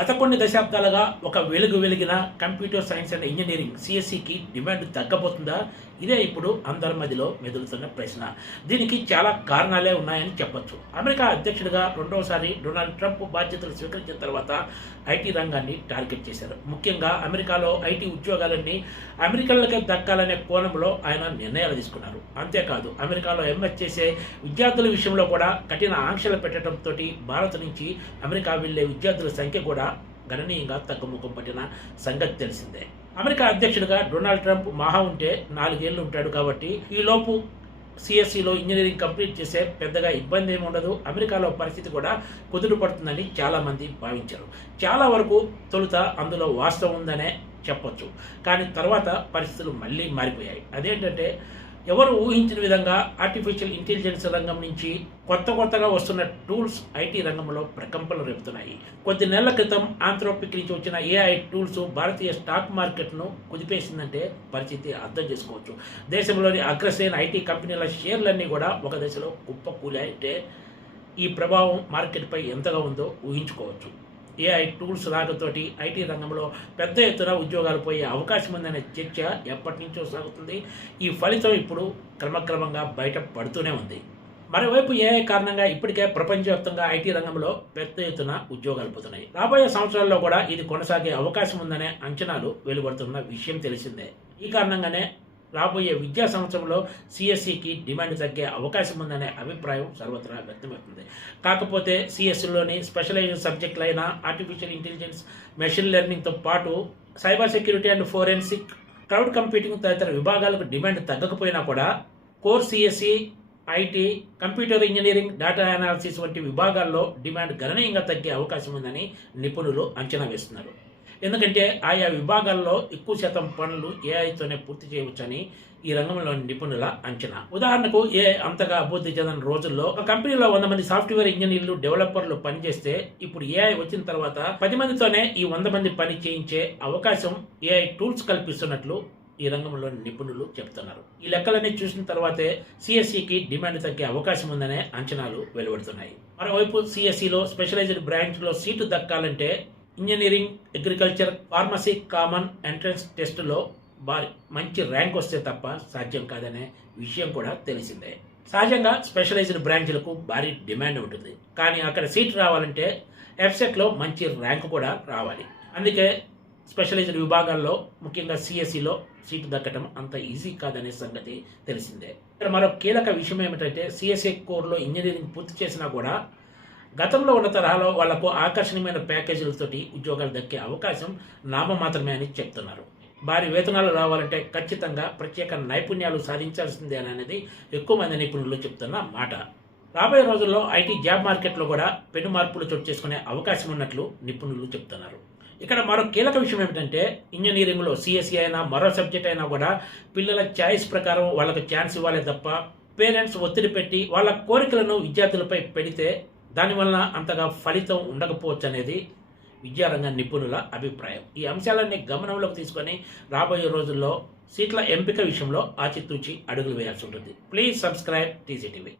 గత కొన్ని దశాబ్దాలుగా ఒక వెలిగిన కంప్యూటర్ సైన్స్ అండ్ ఇంజనీరింగ్ సిఎస్సికి డిమాండ్ తగ్గబోతుందా? ఇదే ఇప్పుడు అందరి మధ్యలో మెదులుతున్న ప్రశ్న. దీనికి చాలా కారణాలే ఉన్నాయని చెప్పొచ్చు. అమెరికా అధ్యక్షుడిగా రెండవసారి డొనాల్డ్ ట్రంప్ బాధ్యతలు స్వీకరించిన తర్వాత ఐటీ రంగాన్ని టార్గెట్ చేశారు. ముఖ్యంగా అమెరికాలో ఐటీ ఉద్యోగాలన్నీ అమెరికన్లకే దక్కాలనే కోణంలో ఆయన నిర్ణయాలు తీసుకున్నారు. అంతేకాదు అమెరికాలో ఎంఎస్ చేసే విద్యార్థుల విషయంలో కూడా కఠిన ఆంక్షలు పెట్టడంతో భారత్ నుంచి అమెరికా వెళ్లే విద్యార్థుల సంఖ్య కూడా గణనీయంగా తగ్గుముఖం పట్టిన సంగతి తెలిసిందే. అమెరికా అధ్యక్షుడిగా డొనాల్డ్ ట్రంప్ మహా ఉంటే 4 ఏళ్లు ఉంటాడు కాబట్టి ఈలోపు సిఎస్సిలో ఇంజనీరింగ్ కంప్లీట్ చేసే పెద్దగా ఇబ్బంది ఏమి ఉండదు, అమెరికాలో పరిస్థితి కూడా కుదురు పడుతుందని చాలామంది భావించారు. చాలా వరకు తొలుత అందులో వాస్తవం ఉందనే చెప్పొచ్చు. కానీ తర్వాత పరిస్థితులు మళ్ళీ మారిపోయాయి. అదేంటంటే ఎవరు ఊహించిన విధంగా ఆర్టిఫిషియల్ ఇంటెలిజెన్స్ రంగం నుంచి కొత్తగా వస్తున్న టూల్స్ ఐటీ రంగంలో ప్రకంపనలు రేపుతున్నాయి. కొద్ది నెలల క్రితం ఆంథ్రోపిక్ నుంచి వచ్చిన ఏఐ టూల్స్ భారతీయ స్టాక్ మార్కెట్ను కుదిపేసిందంటే పరిస్థితి అర్థం చేసుకోవచ్చు. దేశంలోని అగ్రశ్రేణి ఐటీ కంపెనీల షేర్లన్నీ కూడా ఒక దశలో కుప్పకూలాయంటే ఈ ప్రభావం మార్కెట్పై ఎంతగా ఉందో ఊహించుకోవచ్చు. ఏఐ టూల్స్ రాకతోటి ఐటీ రంగంలో పెద్ద ఎత్తున ఉద్యోగాలు పోయే అవకాశం ఉందనే చర్చ ఎప్పటి నుంచో సాగుతుంది. ఈ ఫలితం ఇప్పుడు క్రమక్రమంగా బయట పడుతూనే ఉంది. మరోవైపు ఏఐ కారణంగా ఇప్పటికే ప్రపంచవ్యాప్తంగా ఐటీ రంగంలో పెద్ద ఎత్తున ఉద్యోగాలు పోతున్నాయి. రాబోయే సంవత్సరాల్లో కూడా ఇది కొనసాగే అవకాశం ఉందనే అంచనాలు వెలువడుతున్న విషయం తెలిసిందే. ఈ కారణంగానే రాబోయే విద్యా సంవత్సరంలో సిఎస్సికి డిమాండ్ తగ్గే అవకాశం ఉందనే అభిప్రాయం సర్వత్రా వ్యక్తమవుతుంది. కాకపోతే సిఎస్సిలోని స్పెషలైజ్డ్ సబ్జెక్టులైన ఆర్టిఫిషియల్ ఇంటెలిజెన్స్, మెషిన్ లెర్నింగ్తో పాటు cyber security and forensic, cloud computing తదితర విభాగాలకు డిమాండ్ తగ్గకపోయినా కూడా core CSE, IT, computer engineering, data analysis వంటి విభాగాల్లో డిమాండ్ గణనీయంగా తగ్గే అవకాశం ఉందని నిపుణులు అంచనా వేస్తున్నారు. ఎందుకంటే ఆయా విభాగాల్లో ఎక్కువ శాతం పనులు ఏఐతోనే పూర్తి చేయవచ్చని ఈ రంగంలోని నిపుణుల అంచనా. ఉదాహరణకు ఏఐ అంతగా అభివృద్ధి చెందిన రోజుల్లో ఒక కంపెనీలో 100 మంది సాఫ్ట్వేర్ ఇంజనీర్లు, డెవలపర్లు పనిచేస్తే ఇప్పుడు ఏఐ వచ్చిన తర్వాత 10 మందితోనే ఈ 100 మంది పని చేయించే అవకాశం ఏఐ టూల్స్ కల్పిస్తున్నట్లు ఈ రంగంలోని నిపుణులు చెప్తున్నారు. ఈ లెక్కలన్నీ చూసిన తర్వాతే సిఎస్సికి డిమాండ్ తగ్గే అవకాశం ఉందనే అంచనాలు వెలువడుతున్నాయి. మరోవైపు సిఎస్సిలో స్పెషలైజ్డ్ బ్రాంచ్లో సీటు దక్కాలంటే engineering, agriculture, pharmacy common entrance టెస్టులో మంచి ర్యాంక్ వస్తే తప్ప సాధ్యం కాదనే విషయం కూడా తెలిసిందే. సహజంగా స్పెషలైజ్డ్ బ్రాంచ్లకు భారీ డిమాండ్ ఉంటుంది. కానీ అక్కడ సీట్ రావాలంటే ఎఫ్సెట్లో మంచి ర్యాంక్ కూడా రావాలి. అందుకే స్పెషలైజ్డ్ విభాగాల్లో ముఖ్యంగా సిఎస్సిలో సీటు దక్కడం అంత ఈజీ కాదనే సంగతి తెలిసిందే. ఇక్కడ మరో కీలక విషయం ఏమిటంటే సిఎస్సి కోర్లో ఇంజనీరింగ్ పూర్తి చేసినా కూడా గతంలో ఉన్న తరహాలో వాళ్లకు ఆకర్షణీయమైన ప్యాకేజీలతోటి ఉద్యోగాలు దక్కే అవకాశం నామమాత్రమే అని చెప్తున్నారు. భారీ వేతనాలు రావాలంటే ఖచ్చితంగా ప్రత్యేక నైపుణ్యాలు సాధించాల్సిందే అనేది ఎక్కువ మంది నిపుణులు చెప్తున్న మాట. రాబోయే రోజుల్లో ఐటీ జాబ్ మార్కెట్లో కూడా పెను మార్పులు చోటు చేసుకునే అవకాశం ఉన్నట్లు నిపుణులు చెప్తున్నారు. ఇక్కడ మరో కీలక విషయం ఏమిటంటే ఇంజనీరింగ్లో సిఎస్సి అయినా మరో సబ్జెక్ట్ అయినా కూడా పిల్లల ఛాయిస్ ప్రకారం వాళ్ళకు ఛాన్స్ ఇవ్వాలే తప్ప పేరెంట్స్ ఒత్తిడి పెట్టి వాళ్ళ కోరికలను విద్యార్థులపై పెడితే దానివల్ల అంతగా ఫలితం ఉండకపోవచ్చు అనేది విద్యారంగ నిపుణుల అభిప్రాయం. ఈ అంశాలన్నీ గమనంలోకి తీసుకొని రాబోయే రోజుల్లో సీట్ల ఎంపిక విషయంలో ఆచితూచి అడుగులు వేయాల్సి ఉంటుంది. Please subscribe TGTV.